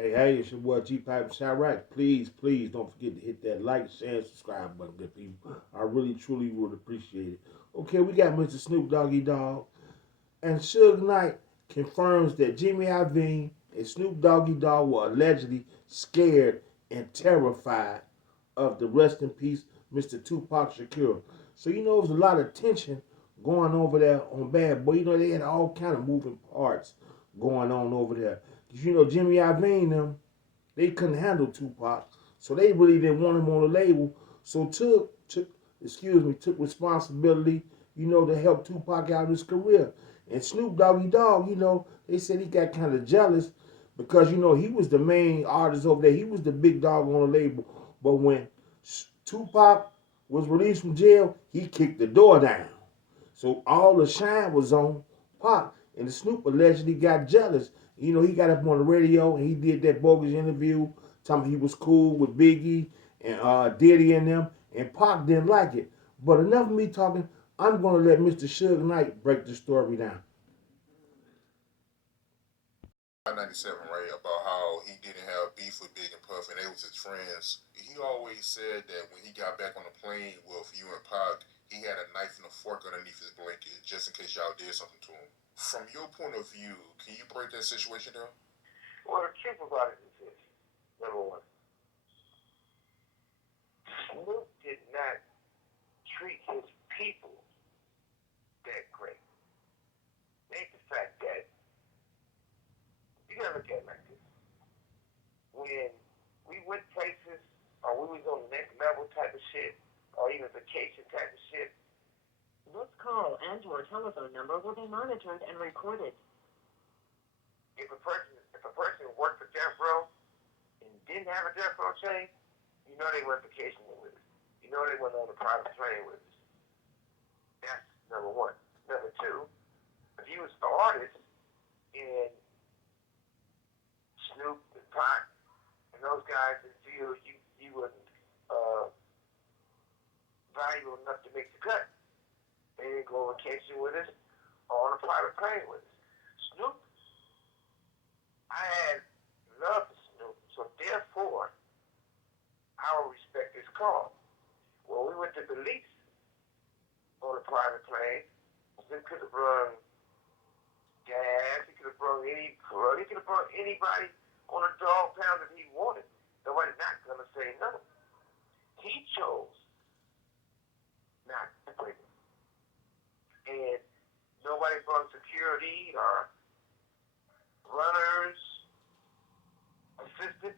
Hey, it's your boy Gpac Chirac. Please don't forget to hit that like, share, and subscribe button, good people. I really, truly would appreciate it. Okay, we got Mr. Snoop Doggy Dogg. And Suge Knight confirms that Jimmie Iovine and Snoop Doggy Dogg were allegedly scared and terrified of the rest in peace Mr. Tupac Shakur. So there's a lot of tension going over there on Bad Boy. They had all kind of moving parts going on over there. Cause Jimmie Iovine them, they couldn't handle Tupac, so they really didn't want him on the label. So took responsibility, to help Tupac out his career. And Snoop Doggy Dogg, they said he got kind of jealous because he was the main artist over there. He was the big dog on the label. But when Tupac was released from jail, he kicked the door down. So all the shine was on Pac. And the Snoop allegedly got jealous. He got up on the radio and he did that bogus interview telling he was cool with Biggie and Diddy and them. And Pac didn't like it. But enough of me talking. I'm going to let Mr. Suge Knight break the story down. 97, right? About how he didn't have beef with Big and Puff and they was his friends. He always said that when he got back on the plane with you and Pac, he had a knife and a fork underneath his blanket just in case y'all did something to him. From your point of view, can you break that situation down? Well, the truth about it is this. Number one, Snoop did not treat his people that great. Ain't the fact that you gotta look at it like this. When we went places or we was on the next level type of shit or even vacation type of shit. This call and your telephone number will be monitored and recorded. If a person worked for Death Row and didn't have a Death Row chain, they went vacationing with us. They went on a private plane with us. That's number one. Number two, if you was the artist and Snoop and Pac and those guys that feel you wasn't valuable enough to make the cut, they didn't go on vacation with us or on a private plane with us. Snoop, I had love for Snoop, so therefore I will respect his call. When we went to Belize on a private plane, Snoop could have brought gas, he could have brought any crew, he could have brought anybody on a dog pound that he wanted. Nobody's not going to say no. He chose not to bring him. And nobody brought security or runners, assistant.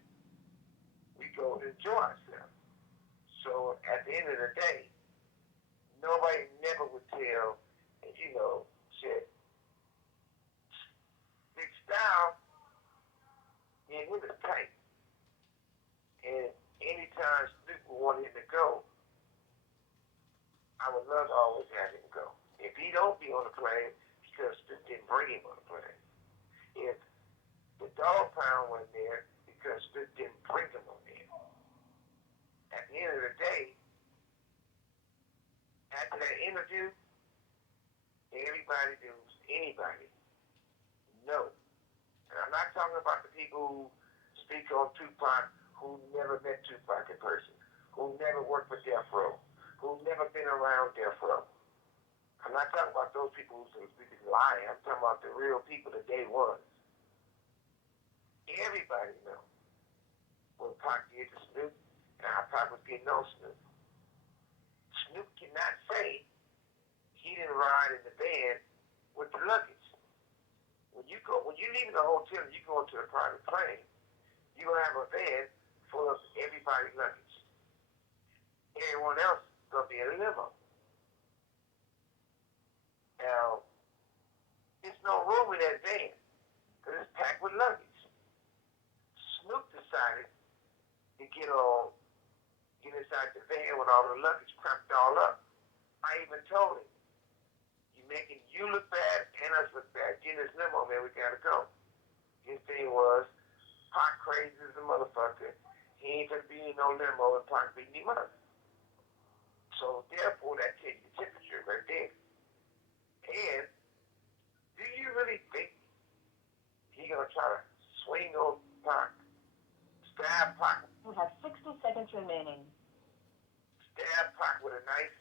We go and enjoy ourselves. So at the end of the day, nobody never would tell, shit, Big Style, he was tight. And anytime Snoop wanted him to go, I would love to always have him go. If he don't be on the plane, because Snoop didn't bring him on the plane. If the dog pound wasn't there, because Snoop didn't bring him on there. At the end of the day, after that interview, everybody knows anybody. No. And I'm not talking about the people who speak on Tupac who never met Tupac in person, who never worked for Death Row, who never been around Death Row. I'm not talking about those people who lie. I'm talking about the real people, the day ones. Everybody knows what Pac did to Snoop and how Pac was getting on Snoop. Snoop cannot say he didn't ride in the van with the luggage. When you leave the hotel and you go into a private plane, you're going to have a van full of everybody's luggage. Everyone else is going to be in a limo. Now, there's no room in that van because it's packed with luggage. Snoop decided to get inside the van with all the luggage cramped all up. I even told him, you're making you look bad and us look bad. Get in this limo, man, we gotta go. His thing was, Pac crazy as a motherfucker. He ain't gonna be in no limo and Pac beating him up. So therefore, that takes the temperature right there. And do you really think he gonna try to swing on Pac remaining. Stab Pac with a knife.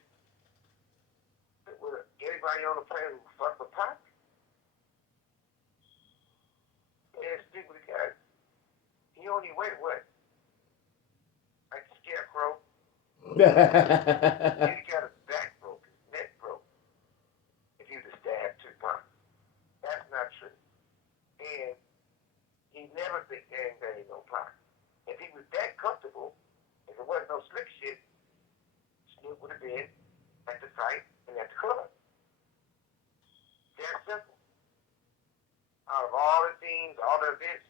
With everybody on the planet who fuck with Pac. Man, stupid guy. He only weighed what? Like a scarecrow. He got his back broke, his neck broke. If he was stabbed Tupac. That's not true. And he never been gangbanging no Pac. If he was that comfortable, if it wasn't no slick shit, Snoop would have been at the fight and at the club. That simple. Out of all the things, all the events,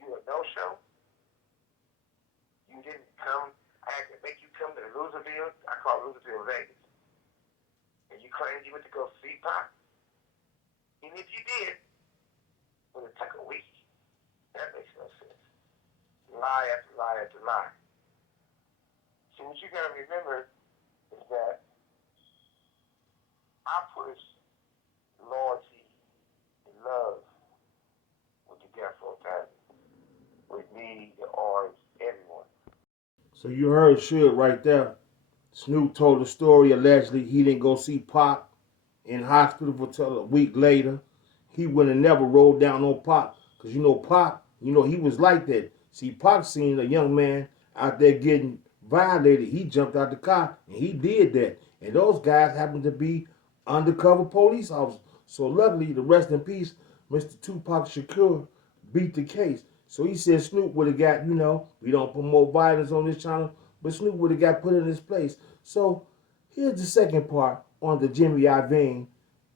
you a no-show. You didn't come. I had to make you come to Loserville. I call Loserville Vegas. And you claimed you went to go see Pac. And if you did, well, it took a week. That makes no sense. Lie after lie after lie. So what you got to remember is that I push loyalty and love with the Death Row family, with me, the artists, everyone. So you heard Suge right there. Snoop told the story allegedly he didn't go see Pac in hospital until a week later. He would have never rolled down on Pac. Because you know Pac, he was like that. See, Pac seen a young man out there getting violated. He jumped out the car and he did that. And those guys happened to be undercover police officers. So luckily, the rest in peace, Mr. Tupac Shakur beat the case. So he said Snoop would have got, we don't promote violence on this channel, but Snoop would have got put in his place. So here's the second part on the Jimmie Iovine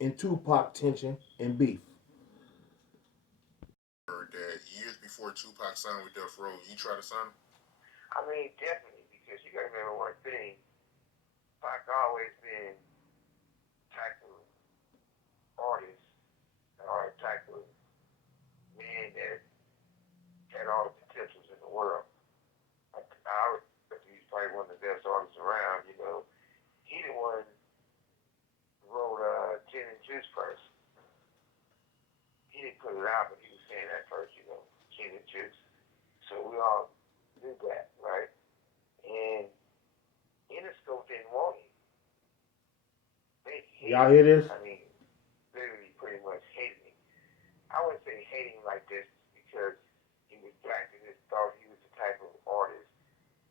and Tupac tension and beef. Heard that years before Tupac signed with Death Row, you try to sign him? I mean, definitely, because you got to remember one thing. Pac always been type of artist or type of man that had all the potentials in the world. I would think he's probably one of the best artists around, He the one wrote Gin and Juice first. He didn't put it out, but he was saying that first, Gin and Juice. So we all knew that, right? And Interscope didn't want him. Y'all hear this? I mean, literally pretty much hated him. I wouldn't say hating him like this because he was black and just thought he was the type of artist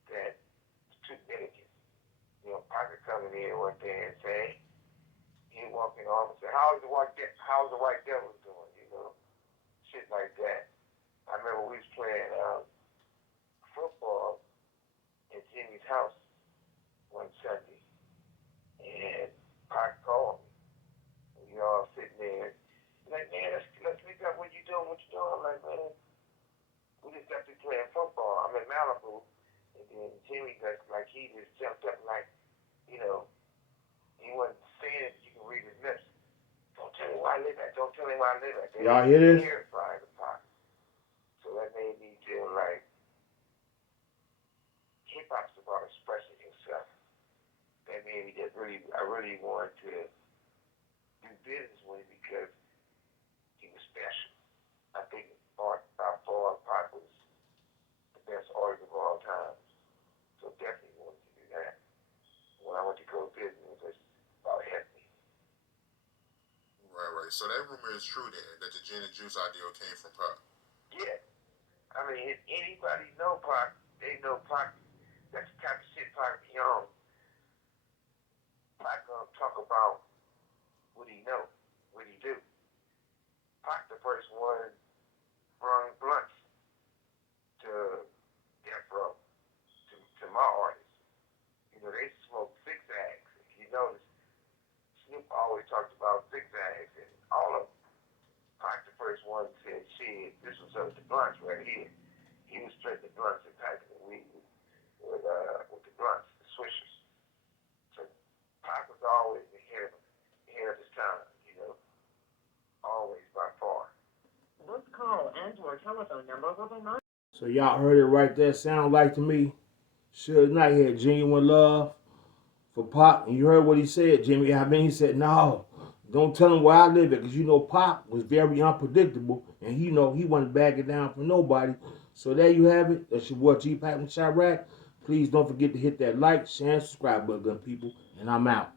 that was too delicate. Pac coming in one day and say, he walking off and say, how's the white devil doing? Shit like that. I remember we was playing football at Jimmie's house one Sunday, and Pac called me. We all sitting there, like, man, let's meet up. What you doing? I'm like, man, we just got to playing football. I'm in Malibu, and then Jimmie he just jumped up like, he wasn't saying it, you can read his lips. Don't tell him where I live at. Don't tell him where I live at. Y'all hear this? Terrified of Pac. So that made me feel like hip hop's about expressing yourself. That made me I really wanted to do business with him because he was special. I think by far Pac was the best artist of all time. So definitely wanted to do that. When I went to go business, it was about Anthony. Right. So that rumor is true then, that the Gin and Juice idea came from Pac. Yeah. I mean, if anybody know Pac, they know Pac. That's the type of shit Pac be on. Pac gonna talk about what he know, what he do. Pac the first one brung blunts to Death Row, to my artists. They smoke zigzags. If you notice, Snoop always talked about zigzags and all of them. Pac the first one said, shit, this was the blunts right here. He was splitting the blunts and packing the weed with the blunts, the swishers. So Pac was always ahead of his time, always by far. This call and your telephone number will be monitored. So y'all heard it right there. Sound like to me, Suge Knight had genuine love for Pac. And you heard what he said, Jimmie. He said, no, don't tell him where I live at. Because Pac was very unpredictable. And he wasn't backing down for nobody. So there you have it. That's your boy Gpac from Chirac. Please don't forget to hit that like, share, and subscribe button, good people. And I'm out.